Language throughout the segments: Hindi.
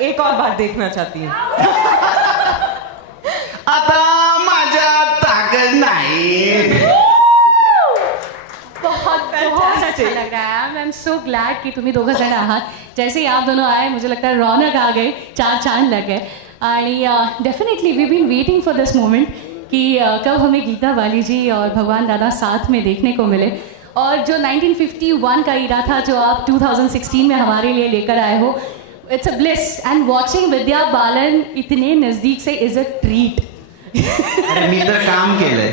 एक और बार देखना चाहती हूँ। आता माझ्या ताकद नाही। बहुत अच्छा लग रहा है। आई एम सो ग्लैड कि तुम्ही दोघं जण आहात। जैसे ही आप दोनों आए मुझे लगता है रौनक आ गई, चार चांद लग गए। आणि definitely we been waiting for this moment कि कब हमें गीता बाली जी और भगवान दादा साथ में देखने को मिले। और जो 1951 का ईरा था जो आप 2016 में हमारे लिए लेकर आए हो, it's a bliss. And watching Vidya Balan इतने नज़दीक से इज़ अ ट्रीट। अरे मी तर काम केलंय।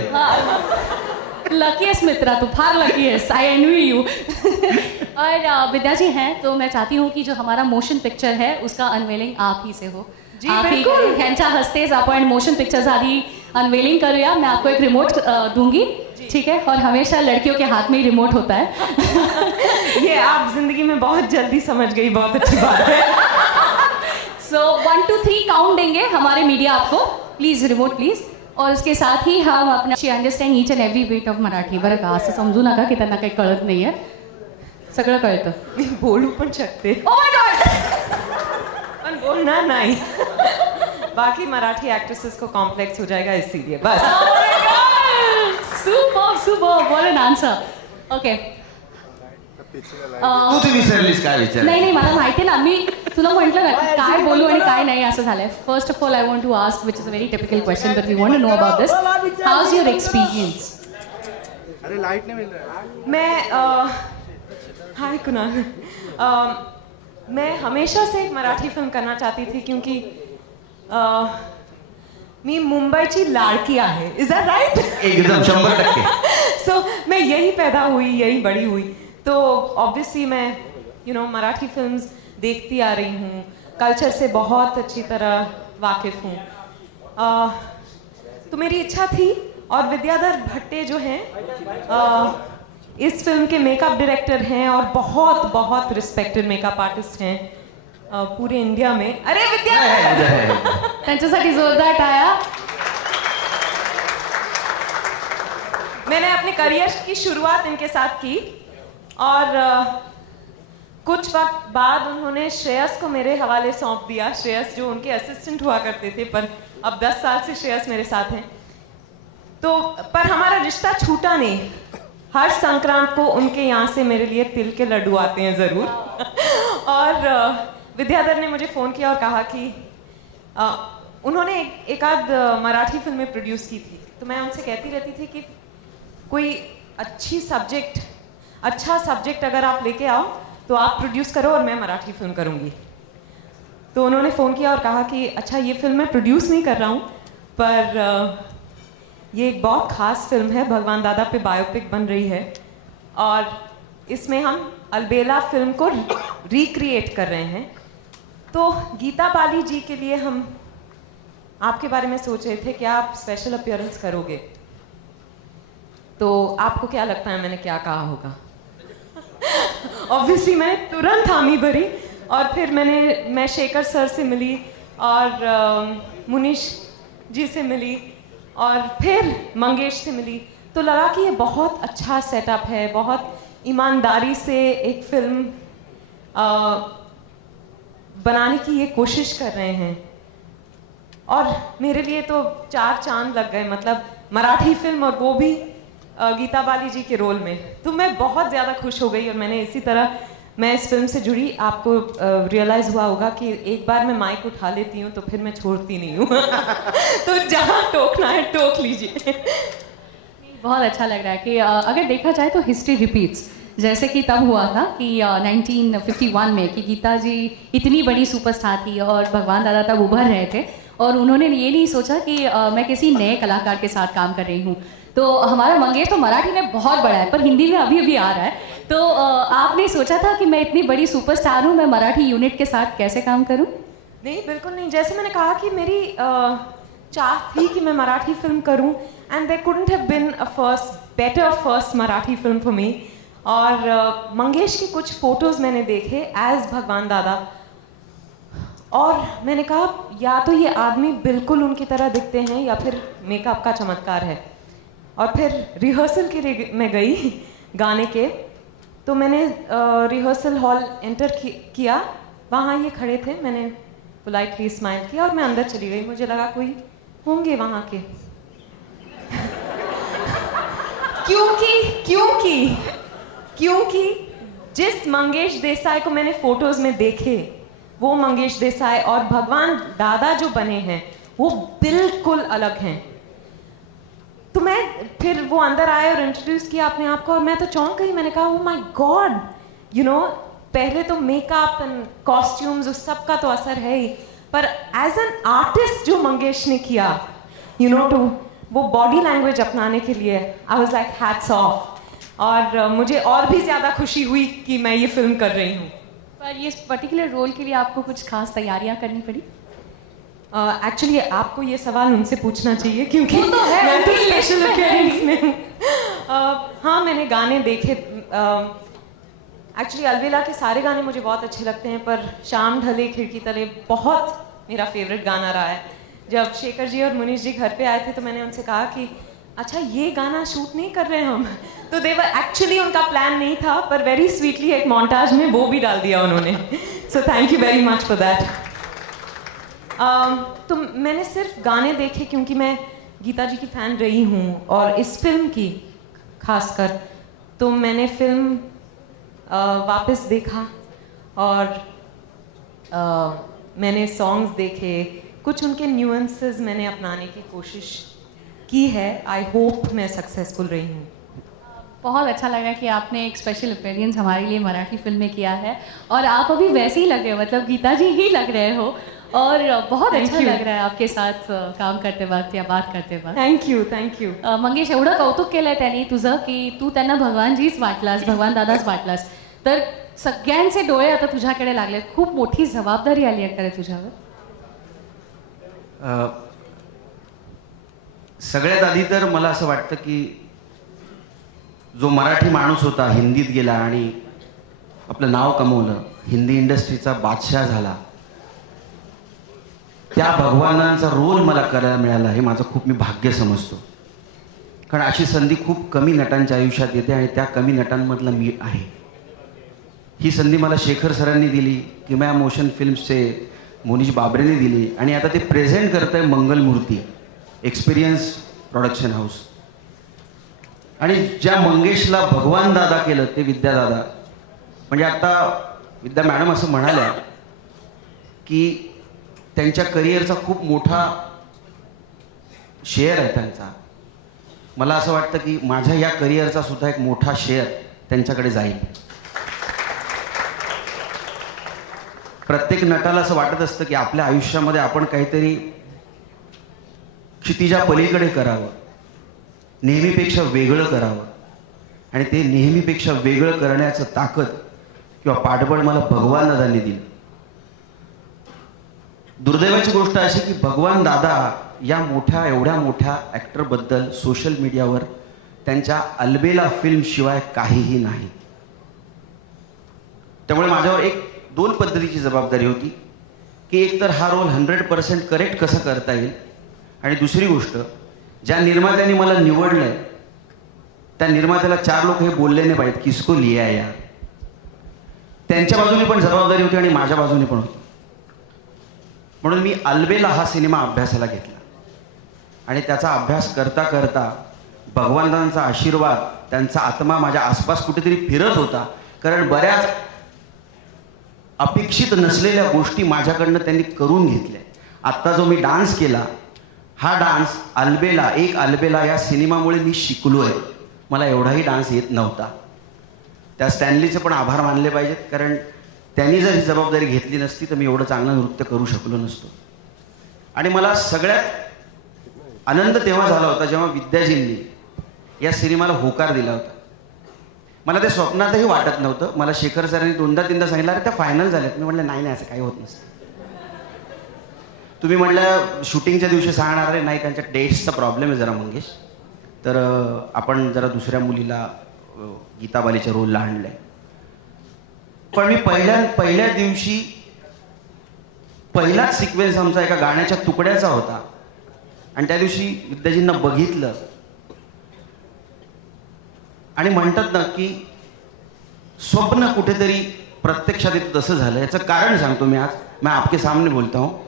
लकीएस्ट मित्रा, तू फार लकी है। आई एनवी यू। और विद्या जी हैं तो मैं चाहती हूँ कि जो हमारा मोशन पिक्चर है उसका अनवेलिंग आप ही से हो। जी, आप ही बिल्कुल। ह्यांच्या हस्तेच आपण मोशन पिक्चर्स आधी अनवेलिंग करूया। मैं आपको एक रिमोट दूंगी, ठीक है? और हमेशा लड़कियों के हाथ में ही रिमोट होता है। ये आप जिंदगी में बहुत जल्दी समझ गई, बहुत अच्छी बात है। सो 1 2 3 काउंट देंगे हमारे मीडिया आपको, प्लीज रिमोट प्लीज। और उसके साथ ही हम अपना she understand each and every bit of Marathi. बरं का, असं समजू नका की त्यांना काही कळत नाही आहे, सगळं कळतं। मी बोलू पण शकते, ओ माय गॉड, पण बोलना नहीं। बाकी मराठी एक्ट्रेसेस को कॉम्प्लेक्स हो जाएगा इसीलिए बस। Super super, what an answer. Okay, तूच विसरलीस काय विचार? नाही नाही, मला माहिती ना, मी तुला म्हटलं ना की काय बोलू आणि काय नाही असं झालंय। First of all I want to ask, which is a very typical question but we want to know about this, how is your experience? अरे लाइट नहीं मिल रहा है। मैं हाय कुणाल, मैं हमेशा से एक मराठी फिल्म करना चाहती थी क्योंकि मी मुंबईची लाडकी आहे। Is that right? एकदम 100%। सो मैं यही पैदा हुई, यही बड़ी हुई, तो ऑब्वियसली मैं मराठी फिल्म्स देखती आ रही हूँ, कल्चर से बहुत अच्छी तरह वाकिफ हूँ। तो मेरी इच्छा थी, और विद्याधर भट्टे जो हैं इस फिल्म के मेकअप डायरेक्टर हैं और बहुत बहुत रिस्पेक्टेड मेकअप आर्टिस्ट हैं पूरे इंडिया में। अरे विद्याधर, त्यांच्यासाठी जोरदार टाळ्या। मैंने अपने करियर की शुरुआत इनके साथ की, और कुछ वक्त बाद उन्होंने श्रेयस को मेरे हवाले सौंप दिया। श्रेयस जो उनके असिस्टेंट हुआ करते थे, पर अब 10 साल से श्रेयस मेरे साथ हैं। तो पर हमारा रिश्ता छूटा नहीं। हर संक्रांत को उनके यहाँ से मेरे लिए तिल के लड्डू आते हैं ज़रूर। और विद्याधर ने मुझे फ़ोन किया और कहा कि उन्होंने एक आध मराठी फिल्में प्रोड्यूस की थी, तो मैं उनसे कहती रहती थी कि कोई अच्छा सब्जेक्ट अगर आप लेके आओ तो आप प्रोड्यूस करो और मैं मराठी फिल्म करूँगी। तो उन्होंने फ़ोन किया और कहा कि अच्छा, ये फिल्म मैं प्रोड्यूस नहीं कर रहा हूँ, पर ये एक बहुत ख़ास फिल्म है, भगवान दादा पे बायोपिक बन रही है, और इसमें हम अलबेला फिल्म को रिक्रिएट कर रहे हैं। तो गीता बाली जी के लिए हम आपके बारे में सोच रहे थे कि आप स्पेशल अपीयरेंस करोगे, तो आपको क्या लगता है मैंने क्या कहा होगा? ऑब्वियसली मैं तुरंत हामी भरी, और फिर मैं शेखर सर से मिली और मुनीश जी से मिली और फिर मंगेश से मिली, तो लगा कि ये बहुत अच्छा सेटअप है, बहुत ईमानदारी से एक फिल्म बनाने की ये कोशिश कर रहे हैं, और मेरे लिए तो 4 चांद लग गए। मतलब मराठी फिल्म और वो भी गीता बाली जी के रोल में, तो मैं बहुत ज़्यादा खुश हो गई। और मैंने इसी तरह मैं इस फिल्म से जुड़ी, आपको रियलाइज़ हुआ होगा कि एक बार मैं माइक उठा लेती हूँ तो फिर मैं छोड़ती नहीं हूँ। तो जहाँ टोकना है टोक लीजिए। बहुत अच्छा लग रहा है कि अगर देखा जाए तो हिस्ट्री रिपीट्स, जैसे कि तब हुआ था कि 1951 में कि गीता जी इतनी बड़ी सुपरस्टार थी और भगवान दादा तब उभर रहे थे, और उन्होंने ये नहीं सोचा कि मैं किसी नए कलाकार के साथ काम कर रही हूँ। तो हमारा मंगेश तो मराठी में बहुत बड़ा है, पर हिंदी में अभी अभी आ रहा है। तो आपने सोचा था कि मैं इतनी बड़ी सुपरस्टार हूँ, मैं मराठी यूनिट के साथ कैसे काम करूँ? नहीं, बिल्कुल नहीं। जैसे मैंने कहा कि मेरी चाह थी कि मैं मराठी फिल्म करूँ, and there couldn't have been a better first Marathi film for me. और मंगेश के कुछ फोटोज़ मैंने देखे एज भगवान दादा, और मैंने कहा या तो ये आदमी बिल्कुल उनकी तरह दिखते हैं या फिर मेकअप का चमत्कार है। और फिर रिहर्सल के लिए मैं गई गाने के, तो मैंने रिहर्सल हॉल एंटर किया, वहाँ ये खड़े थे, मैंने पोलाइटली स्माइल किया और मैं अंदर चली गई। मुझे लगा कोई होंगे वहाँ के क्योंकि जिस मंगेश देसाई को मैंने फोटोज में देखे, वो मंगेश देसाई और भगवान दादा जो बने हैं वो बिल्कुल अलग हैं। तो मैं फिर वो अंदर आए और इंट्रोड्यूस किया अपने आप को और मैं तो चौंक गई। मैंने कहा oh my God, you know, पहले तो मेकअप एंड कॉस्ट्यूम्स उस सब का तो असर है ही, पर एज एन आर्टिस्ट जो मंगेश ने किया, यू नो, टू वो बॉडी लैंग्वेज अपनाने के लिए, I was like hats off. और मुझे और भी ज़्यादा खुशी हुई कि मैं ये फिल्म कर रही हूँ। पर ये पर्टिकुलर रोल के लिए आपको कुछ खास तैयारियां करनी पड़ी? एक्चुअली आपको ये सवाल उनसे पूछना चाहिए क्योंकि वो तो है, मैं तो उनकी स्पेशल list में है। अपीयरेंस में हूँ। हाँ, मैंने गाने देखे। एक्चुअली अलविदा के सारे गाने मुझे बहुत अच्छे लगते हैं, पर शाम ढले खिड़की तले बहुत मेरा फेवरेट गाना रहा है। जब शेखर जी और मुनीश जी घर पे आए थे तो मैंने उनसे कहा कि अच्छा ये गाना शूट नहीं कर रहे हम, तो देवर एक्चुअली उनका प्लान नहीं था, पर वेरी स्वीटली एक मोन्टाज में वो भी डाल दिया उन्होंने। So thank you very much for that. तो मैंने सिर्फ गाने देखे क्योंकि मैं गीता जी की फ़ैन रही हूँ और इस फिल्म की खासकर, तो मैंने फिल्म वापस देखा और मैंने सॉन्ग्स देखे, कुछ उनके न्यूएंसेस मैंने अपनाने की कोशिश की है। आई होप मैं सक्सेसफुल रही हूँ। बहुत अच्छा लगा कि आपने एक स्पेशल अपीयरेंस हमारे लिए मराठी फिल्म में किया है और आप अभी वैसे ही लग रहे हो, मतलब गीता जी ही लग रहे हो और बहुत Thank अच्छा you. लग रहा है आपके साथ काम करते वक्त या बात करते वक्त। Thank you. मंगेश, एवढं कौतुक केलंय त्यांनी तुझं की तू त्यांना भगवानजीच वाटलास, भगवान दादाच वाटलास, तर सगळ्यांचे डोळे आता तुझ्याकडे लागलेत. खूप मोठी जबाबदारी आली आहे का रे तुझ्यावर? सगळ्यात आधी तर मला असं वाटतं की जो मराठी माणूस होता, हिंदीत गेला आणि आपलं नाव कमवलं, हिंदी इंडस्ट्रीचा बादशाह झाला, त्या भगवानांचा रोल मला करायला मिळाला हे माझं खूप मी भाग्य समजतो. कारण अशी संधी खूप कमी नटांच्या आयुष्यात येते आणि त्या कमी नटांमधला मी आहे. ही संधी मला शेखर सरांनी दिली, किमया मोशन फिल्म्सचे मोनीश बाबरेने दिली आणि आता ते प्रेझेंट करत आहे मंगलमूर्ती एक्सपिरियन्स प्रोडक्शन हाऊस. आणि ज्या मंगेशला भगवान दादा केलं ते विद्यादादा, म्हणजे आता विद्या मॅडम असं म्हणाल्या की त्यांच्या करिअरचा खूप मोठा शेअर आहे त्यांचा. मला असं वाटतं की माझ्या या करिअरचा सुद्धा एक मोठा शेअर त्यांच्याकडे जाईल. प्रत्येक नटाला असं वाटत असतं की आपल्या आयुष्यामध्ये आपण काहीतरी क्षितिजा पलीकडे करावं, नेहमीपेक्षा वेगळं करावं, आणि ते नेहमीपेक्षा वेगळं करण्याचं ताकद किंवा पाठबळ मला भगवान दादांनी दिलं. दुर्दैवाची गोष्ट अशी की भगवान दादा या एवढ्या मोठ्या ॲक्टरबद्दल सोशल मीडियावर त्यांच्या अलबेला फिल्म शिवाय काहीही नाही. त्यामुळे माझ्यावर दोन पद्धतीची जबाबदारी होती की एक तर हा रोल 100% करेक्ट कसं करता येईल, आणि दुसरी गोष्ट, ज्या निर्मात्याने मला निवडलं आहे त्या निर्मात्याला 4 लोक हे बोलले नाही पाहिजेत किसको लिया यार. त्यांच्या बाजूने पण जबाबदारी होती आणि माझ्या बाजूने पण होती. म्हणून मी अलबेला हा सिनेमा अभ्यासाला घेतला आणि त्याचा अभ्यास करता करता भगवानदांचा आशीर्वाद, त्यांचा आत्मा माझ्या आसपास कुठेतरी फिरत होता. कारण बऱ्याच अपेक्षित नसलेल्या गोष्टी माझ्याकडनं त्यांनी करून घेतल्या. आत्ता जो मी डान्स केला, हा डान्स अलबेला या सिनेमामुळे मी शिकलो आहे. मला एवढाही डान्स येत नव्हता. त्या स्टॅनलीचे पण आभार मानले पाहिजेत, कारण त्यांनी जर ही जबाबदारी घेतली नसती तर मी एवढं चांगलं नृत्य करू शकलो नसतो. आणि मला सगळ्यात आनंद तेव्हा झाला होता जेव्हा विद्याजींनी या सिनेमाला होकार दिला होता. मला ते स्वप्नातही वाटत नव्हतं. मला शेखर सरांनी 2दा-3दा सांगितलं, अरे त्या फायनल झाल्यात. मी म्हटलं नाही असं काही होत नसतं. तुम्ही म्हटलं शूटिंगच्या दिवशी सांगणार, अरे नाही त्यांच्या डेट्सचा प्रॉब्लेम आहे जरा मंगेश, तर आपण जरा दुसऱ्या मुलीला गीताबालीच्या रोलला आणलं आहे. पण मी पहिल्या दिवशी पहिलाच सिक्वेन्स आमचा एका गाण्याच्या तुकड्याचा होता आणि त्या दिवशी विद्याजींना बघितलं आणि म्हणतात ना की स्वप्न कुठेतरी प्रत्यक्षात इथं तसं झालं. याचं कारण सांगतो मैं आपके सामने बोलता हूँ.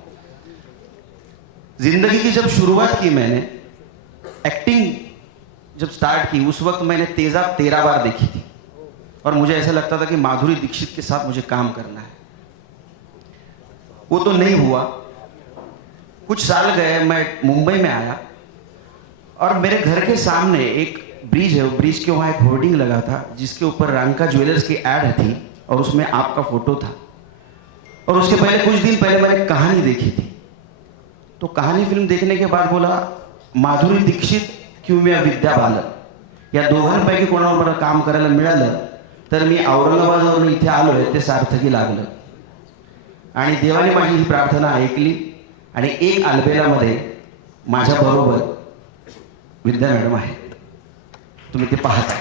जिंदगी की जब शुरुआत की मैंने, एक्टिंग जब स्टार्ट की, उस वक्त मैंने तेजाब 13 बार देखी थी और मुझे ऐसा लगता था कि माधुरी दीक्षित के साथ मुझे काम करना है. वो तो नहीं हुआ. कुछ साल गए, मैं मुंबई में आया और मेरे घर के सामने एक ब्रिज है. ब्रिज के वहाँ एक होर्डिंग लगा था जिसके ऊपर रांका ज्वेलर्स की ऐड थी और उसमें आपका फोटो था. और उसके पहले कुछ दिन पहले मैंने कहानी देखी थी. तो कहानी फिल्म देखने के बाद बोला, माधुरी दीक्षित किंवा विद्या बालन या दोघांपैकी कोणावर मला काम करायला मिळालं तर मी औरंगाबादवरून इथे आलोय ते सार्थकी लागलं. आणि देवाने माझी ही प्रार्थना ऐकली आणि एक अल्बेलामध्ये माझ्याबरोबर विद्या मॅडम आहेत. तुम्ही ते पाहता.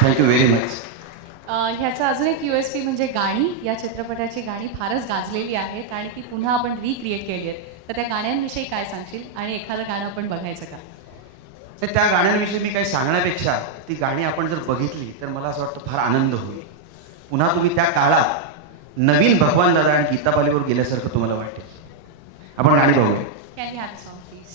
Thank you very much. ह्याचा अजून एक USP म्हणजे गाणी. या चित्रपटाची गाणी फारच गाजलेली आहेत आणि ती पुन्हा आपण रिक्रिएट केली आहेत. तर त्या गाण्यांविषयी काय सांगशील आणि एखादं गाणं आपण बघायचं का? तर त्या गाण्यांविषयी मी काही सांगण्यापेक्षा ती गाणी आपण जर बघितली तर मला असं वाटतं फार आनंद होईल. पुन्हा तुम्ही त्या काळात नवीन भगवान दादा आणि गीता पालीवर गेल्यासारखं तुम्हाला वाटेल. आपण गाणी बघूया. Can you have a song please?